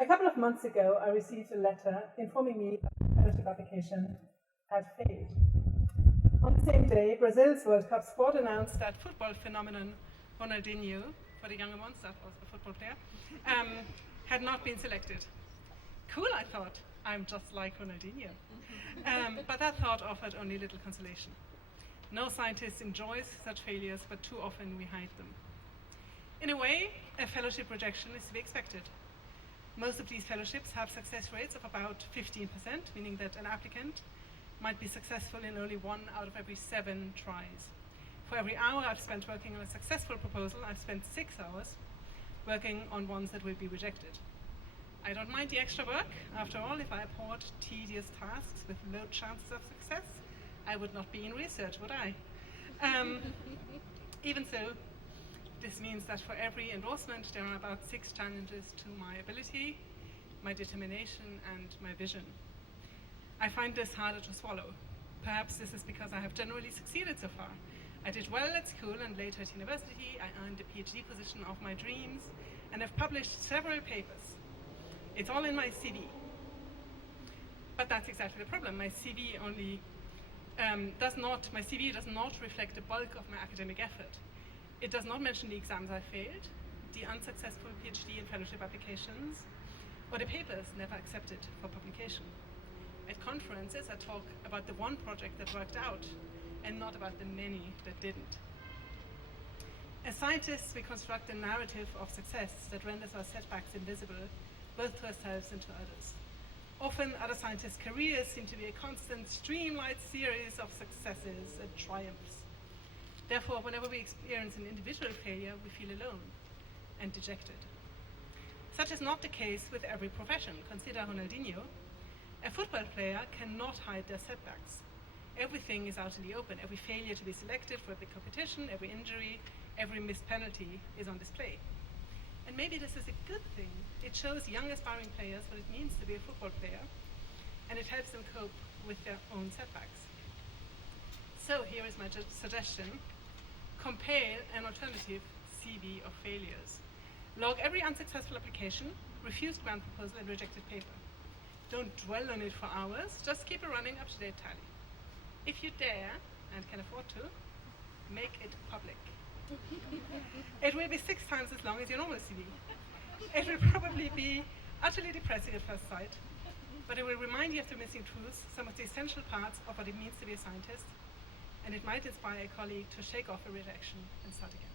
A couple of months ago, I received a letter informing me that the fellowship application had failed. On the same day, Brazil's World Cup squad announced that football phenomenon Ronaldinho, for the younger ones, that was a football player, had not been selected. Cool, I thought. I'm just like Ronaldinho. But that thought offered only little consolation. No scientist enjoys such failures, but too often we hide them. In a way, a fellowship rejection is to be expected. Most of these fellowships have success rates of about 15%, meaning that an applicant might be successful in only 1 out of every 7 tries. For every hour I've spent working on a successful proposal, I've spent 6 hours working on ones that will be rejected. I don't mind the extra work. After all, if I abhorred tedious tasks with low chances of success, I would not be in research, would I? Even so, this means that for every endorsement, there are about 6 challenges to my ability, my determination, and my vision. I find this harder to swallow. Perhaps this is because I have generally succeeded so far. I did well at school and later at university. I earned the PhD position of my dreams and have published several papers. It's all in my CV. But that's exactly the problem. My CV does not reflect the bulk of my academic effort. It does not mention the exams I failed, the unsuccessful PhD and fellowship applications, or the papers never accepted for publication. At conferences, I talk about the one project that worked out and not about the many that didn't. As scientists, we construct a narrative of success that renders our setbacks invisible, both to ourselves and to others. Often, other scientists' careers seem to be a constant streamlined series of successes and triumphs. Therefore, whenever we experience an individual failure, we feel alone and dejected. Such is not the case with every profession. Consider Ronaldinho. A football player cannot hide their setbacks. Everything is out in the open. Every failure to be selected for a big competition, every injury, every missed penalty is on display. And maybe this is a good thing. It shows young aspiring players what it means to be a football player, and it helps them cope with their own setbacks. So here is my suggestion. Compare an alternative CV of failures. Log every unsuccessful application, refused grant proposal, and rejected paper. Don't dwell on it for hours, just keep a running up-to-date tally. If you dare, and can afford to, make it public. It will be 6 times as long as your normal CV. It will probably be utterly depressing at first sight, but it will remind you of the missing truths, some of the essential parts of what it means to be a scientist, and it might inspire a colleague to shake off a rejection and start again.